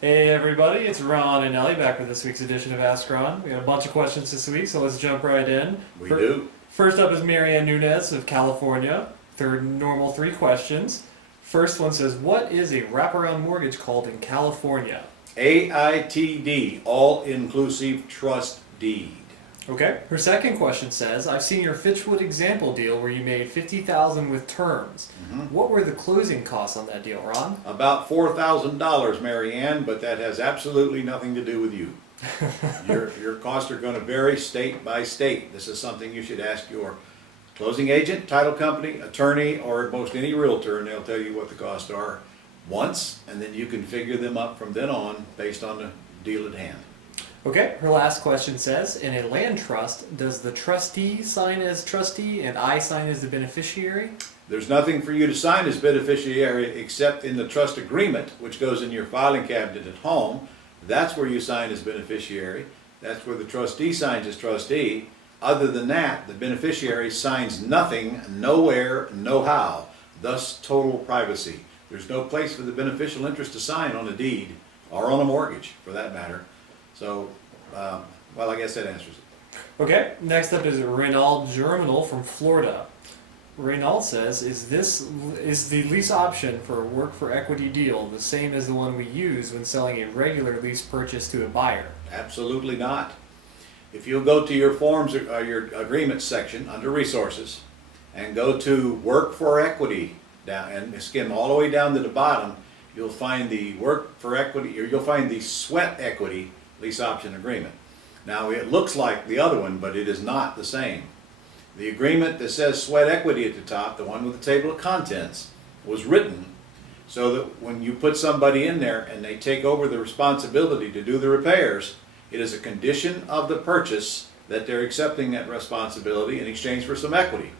Hey everybody, it's Ron and Ellie back with this week's edition of Ask Ron. We got a bunch of questions this week, so let's jump right in. We do. First up is Marianne Nunez of California. They're normal 3 questions. First one says, what is a wraparound mortgage called in California? AITD, All-Inclusive Trust Deed. Okay. Her second question says, I've seen your Fitchwood example deal where you made $50,000 with terms. What were the closing costs on that deal, Ron? About $4,000, Marianne, but that has absolutely nothing to do with you. Your costs are going to vary state by state. This is something you should ask your closing agent, title company, attorney, or most any realtor, and they'll tell you what the costs are once, and then you can figure them up from then on based on the deal at hand. Okay, her last question says, in a land trust, does the trustee sign as trustee and I sign as the beneficiary? There's nothing for you to sign as beneficiary except in the trust agreement, which goes in your filing cabinet at home. That's where you sign as beneficiary. That's where the trustee signs as trustee. Other than that, the beneficiary signs nothing, nowhere, no how. Thus, total privacy. There's no place for the beneficial interest to sign on a deed, or on a mortgage, for that matter. So, well, I guess that answers it. Okay, next up is Reynald Germinal from Florida. Reynald says, is the lease option for a work for equity deal the same as the one we use when selling a regular lease purchase to a buyer? Absolutely not. If you'll go to your forms, your agreements section under resources, and go to work for equity down and skim all the way down to the bottom, you'll find the work for equity, or you'll find the sweat equity lease option agreement. Now it looks like the other one, but it is not the same. The agreement that says sweat equity at the top, the one with the table of contents, was written so that when you put somebody in there and they take over the responsibility to do the repairs, it is a condition of the purchase that they're accepting that responsibility in exchange for some equity.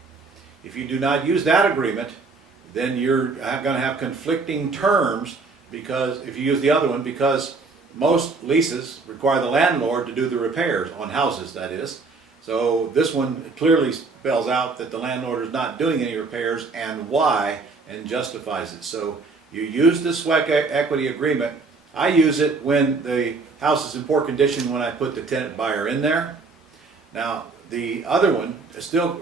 If you do not use that agreement, then you're going to have conflicting terms, because if you use the other one, because most leases require the landlord to do the repairs on houses, that is. So this one clearly spells out that the landlord is not doing any repairs and why, and justifies it. So you use the sweat equity agreement. I use it when the house is in poor condition, when I put the tenant buyer in there. Now the other one still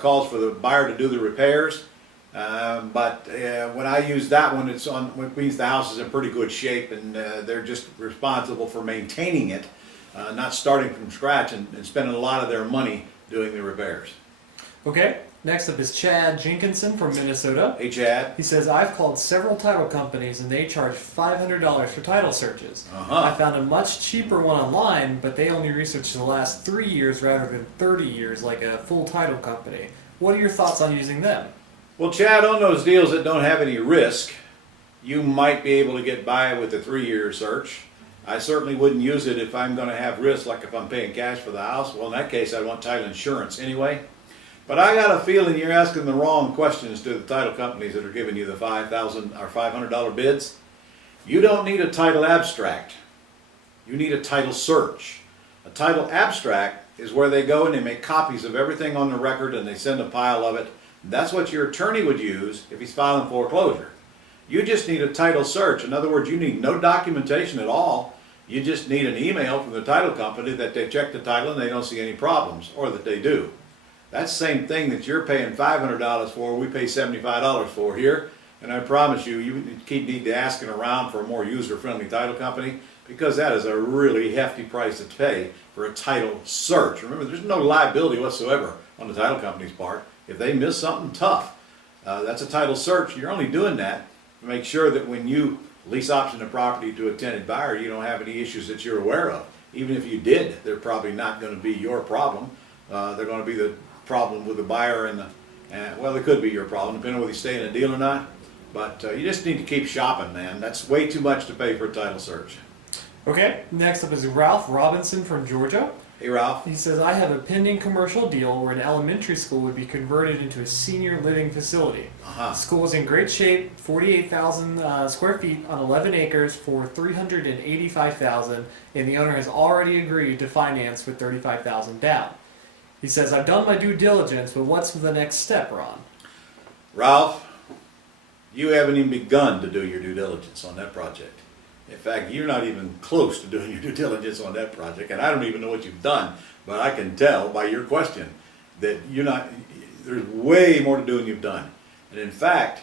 calls for the buyer to do the repairs. But when I use that one, it means the house is in pretty good shape, and they're just responsible for maintaining it, not starting from scratch and spending a lot of their money doing the repairs. Okay, next up is Chad Jenkinson from Minnesota. Hey Chad. He says, I've called several title companies and they charge $500 for title searches. I found a much cheaper one online, but they only research the last 3 years rather than 30 years like a full title company. What are your thoughts on using them? Well, Chad, on those deals that don't have any risk, you might be able to get by with a 3-year search. I certainly wouldn't use it if I'm going to have risk, like if I'm paying cash for the house. Well, in that case, I'd want title insurance anyway. But I got a feeling you're asking the wrong questions to the title companies that are giving you the $5,000 or $500 bids. You don't need a title abstract. You need a title search. A title abstract is where they go and they make copies of everything on the record and they send a pile of it. That's what your attorney would use if he's filing foreclosure. You just need a title search. In other words, you need no documentation at all. You just need an email from the title company that they checked the title and they don't see any problems, or that they do. That's the same thing that you're paying $500 for, we pay $75 for here. And I promise you, you need to asking around for a more user-friendly title company, because that is a really hefty price to pay for a title search. Remember, there's no liability whatsoever on the title company's part. If they miss something, tough. That's a title search. You're only doing that to make sure that when you lease option the property to a tenant buyer, you don't have any issues that you're aware of. Even if you did, they're probably not going to be your problem. They're going to be the problem with the buyer and well, it could be your problem, depending on whether you stay in a deal or not. But you just need to keep shopping, man. That's way too much to pay for a title search. Okay, next up is Ralph Robinson from Georgia. Hey, Ralph. He says, I have a pending commercial deal where an elementary school would be converted into a senior living facility. The school is in great shape, 48,000 square feet on 11 acres for $385,000, and the owner has already agreed to finance with $35,000 down. He says, I've done my due diligence, but what's the next step, Ron? Ralph, you haven't even begun to do your due diligence on that project. In fact, you're not even close to doing your due diligence on that project, and I don't even know what you've done, but I can tell by your question that there's way more to do than you've done. And in fact,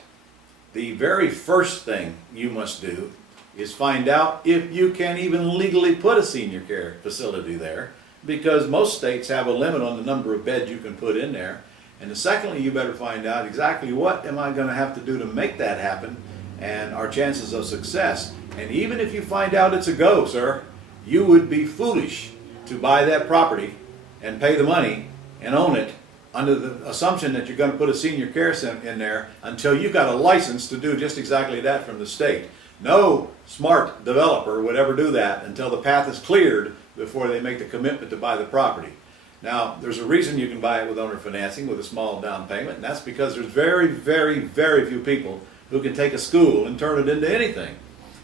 the very first thing you must do is find out if you can even legally put a senior care facility there, because most states have a limit on the number of beds you can put in there. And secondly, you better find out exactly what am I going to have to do to make that happen and our chances of success. And even if you find out it's a go, sir, you would be foolish to buy that property and pay the money and own it under the assumption that you're going to put a senior care center in there until you've got a license to do just exactly that from the state. No smart developer would ever do that until the path is cleared before they make the commitment to buy the property. Now, there's a reason you can buy it with owner financing with a small down payment, and that's because there's very, very, very few people who can take a school and turn it into anything.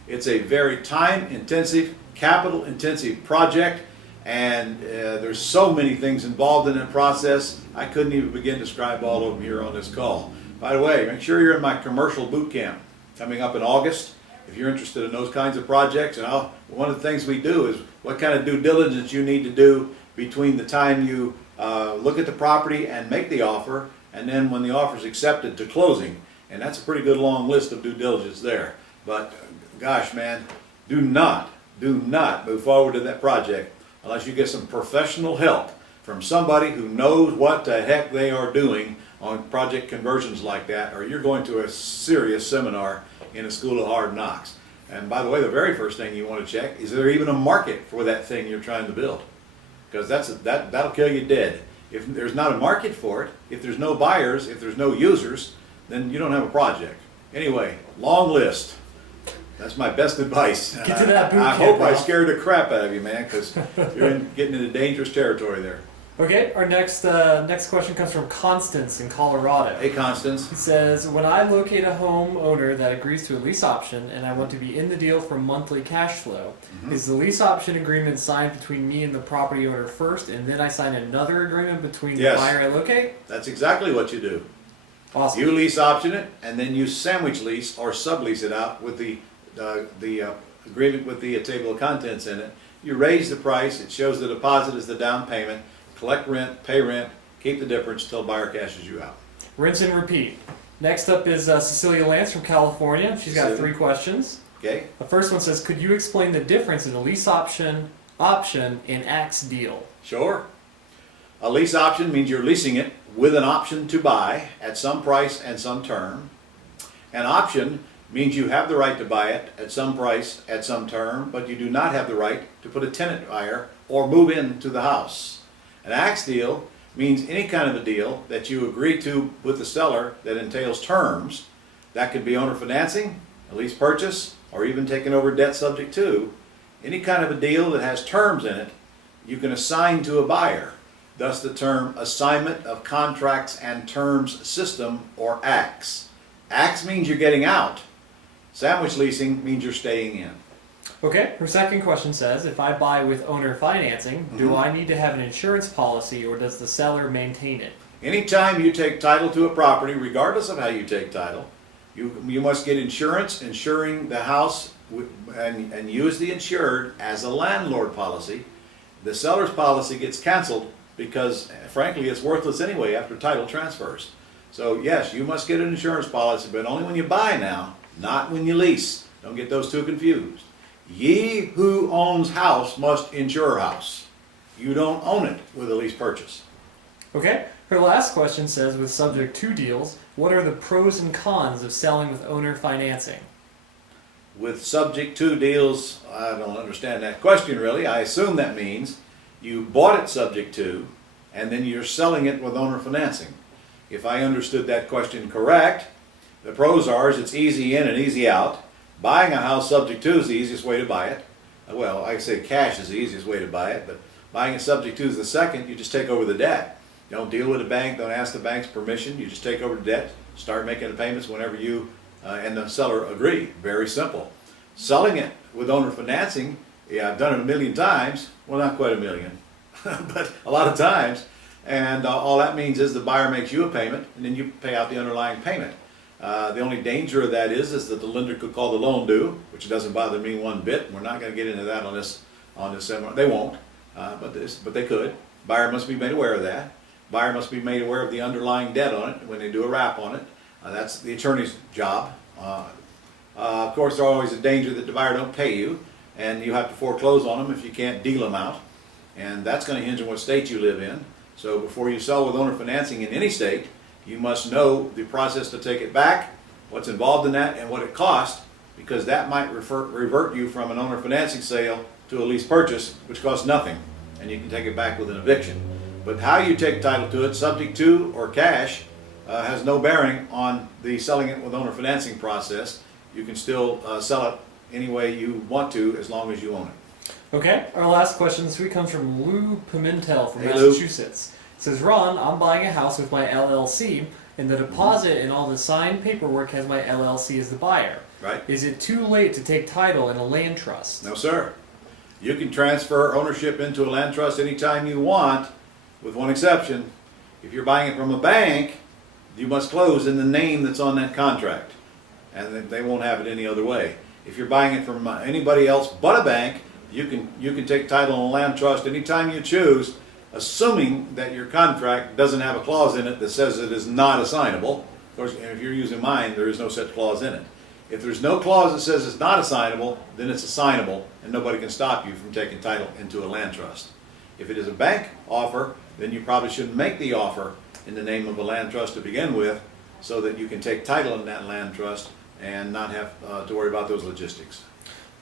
It's a very time-intensive, capital-intensive project, and there's so many things involved in that process, I couldn't even begin to describe all of them here on this call. By the way, make sure you're in my commercial boot camp coming up in August. If you're interested in those kinds of projects, and one of the things we do is what kind of due diligence you need to do between the time you look at the property and make the offer, and then when the offer is accepted to closing. And that's a pretty good long list of due diligence there. But gosh, man, do not move forward to that project unless you get some professional help from somebody who knows what the heck they are doing on project conversions like that, or you're going to a serious seminar in a school of hard knocks. And by the way, the very first thing you want to check is there even a market for that thing you're trying to build? Because that'll kill you dead. If there's not a market for it, if there's no buyers, if there's no users, then you don't have a project. Anyway, long list. That's my best advice. Get to that boot camp, I hope I Ralph. scared the crap out of you, man, because you're getting into dangerous territory there. Okay, our next question comes from Constance in Colorado. Hey, Constance. He says, when I locate a homeowner that agrees to a lease option and I want to be in the deal for monthly cash flow, is the lease option agreement signed between me and the property owner first, and then I sign another agreement between the buyer I locate? That's exactly what you do. Awesome. You lease option it, and then you sandwich lease or sublease it out with the agreement with the table of contents in it. You raise the price, it shows the deposit as the down payment, collect rent, pay rent, keep the difference till buyer cashes you out. Rinse and repeat. Next up is Cecilia Lance from California. She's got 3 questions. Okay. The first one says, could you explain the difference in a lease option and axe deal? Sure. A lease option means you're leasing it with an option to buy at some price and some term. An option means you have the right to buy it at some price at some term, but you do not have the right to put a tenant buyer or move into the house. An axe deal means any kind of a deal that you agree to with the seller that entails terms. That could be owner financing, a lease purchase, or even taking over debt subject to. Any kind of a deal that has terms in it, you can assign to a buyer. Thus the term Assignment of Contracts and Terms System, or ACTS. ACTS means you're getting out. Sandwich leasing means you're staying in. Okay, her second question says, if I buy with owner financing, do I need to have an insurance policy or does the seller maintain it? Anytime you take title to a property, regardless of how you take title, you must get insurance insuring the house and use the insured as a landlord policy. The seller's policy gets canceled because, frankly, it's worthless anyway after title transfers. So yes, you must get an insurance policy, but only when you buy now, not when you lease. Don't get those two confused. Ye who owns house must insure house. You don't own it with a lease purchase. Okay, her last question says, with subject to deals, what are the pros and cons of selling with owner financing? With subject to deals, I don't understand that question really. I assume that means you bought it subject to, and then you're selling it with owner financing. If I understood that question correct, the pros are it's easy in and easy out. Buying a house subject to is the easiest way to buy it. Well, I say cash is the easiest way to buy it, but buying it subject to is the second. You just take over the debt. You don't deal with the bank, don't ask the bank's permission. You just take over the debt, start making the payments whenever you and the seller agree. Very simple. Selling it with owner financing, yeah, I've done it a million times. Well, not quite a million, but a lot of times. And all that means is the buyer makes you a payment, and then you pay out the underlying payment. The only danger of that is that the lender could call the loan due, which doesn't bother me one bit. We're not going to get into that on this seminar. They won't, but they could. Buyer must be made aware of that. Buyer must be made aware of the underlying debt on it when they do a wrap on it. That's the attorney's job. Of course, there's always a danger that the buyer don't pay you, and you have to foreclose on them if you can't deal them out. And that's going to hinge on what state you live in. So before you sell with owner financing in any state, you must know the process to take it back, what's involved in that, and what it costs, because that might revert you from an owner financing sale to a lease purchase, which costs nothing, and you can take it back with an eviction. But how you take title to it, subject to or cash, has no bearing on the selling it with owner financing process. You can still sell it any way you want to as long as you own it. Okay, our last question this week comes from Lou Pimentel from Hey, Lou. Massachusetts. It says, Ron, I'm buying a house with my LLC, and the deposit and all the signed paperwork has my LLC as the buyer. Right? Is it too late to take title in a land trust? No, sir. You can transfer ownership into a land trust anytime you want, with one exception. If you're buying it from a bank, you must close in the name that's on that contract, and they won't have it any other way. If you're buying it from anybody else but a bank, you can take title in a land trust anytime you choose, assuming that your contract doesn't have a clause in it that says it is not assignable. Of course, and if you're using mine, there is no such clause in it. If there's no clause that says it's not assignable, then it's assignable, and nobody can stop you from taking title into a land trust. If it is a bank offer, then you probably shouldn't make the offer in the name of a land trust to begin with, so that you can take title in that land trust and not have to worry about those logistics.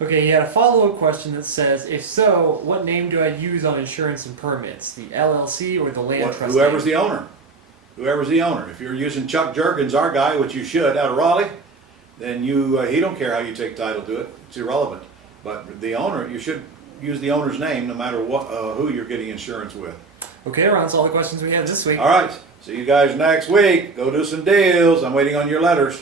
Okay, he had a follow-up question that says, if so, what name do I use on insurance and permits? The LLC or the land trust? Whoever's name? the owner. Whoever's the owner. If you're using Chuck Juergens, our guy, which you should, out of Raleigh, then he don't care how you take title to it. It's irrelevant. But the owner, you should use the owner's name no matter what, who you're getting insurance with. Okay, Ron, that's all the questions we have this week. All right. See you guys next week. Go do some deals. I'm waiting on your letters.